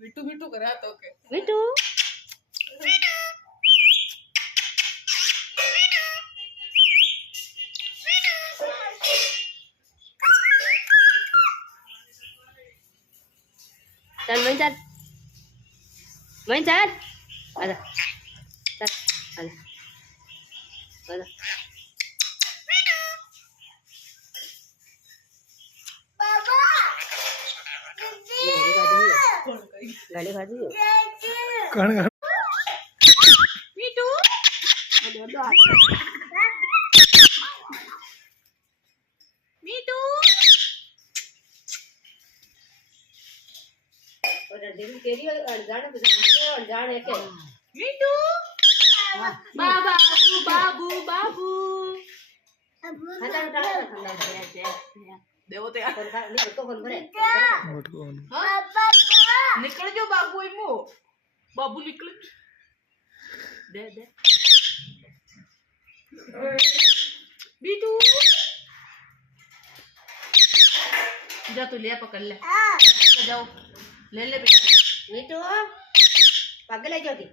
મીઠું મીઠું કરા તો કે મીઠું ચાલ મન ચાલ આજા ચાલ હાલ આજા गाड़ी खा दी कौन મીઠું મીઠું और दिन केरी अनजान अनजान है के મીઠું બાબા બાબુ બાબુ ठंडा ठंडा દેવો તો યાર नहीं तो कौन भरे निकल जो बाबू इमो बाबू निकल दे दे बीटू जा तू ले पकड़ ले जाओ ले ले बेटा मीठू पगले जोगी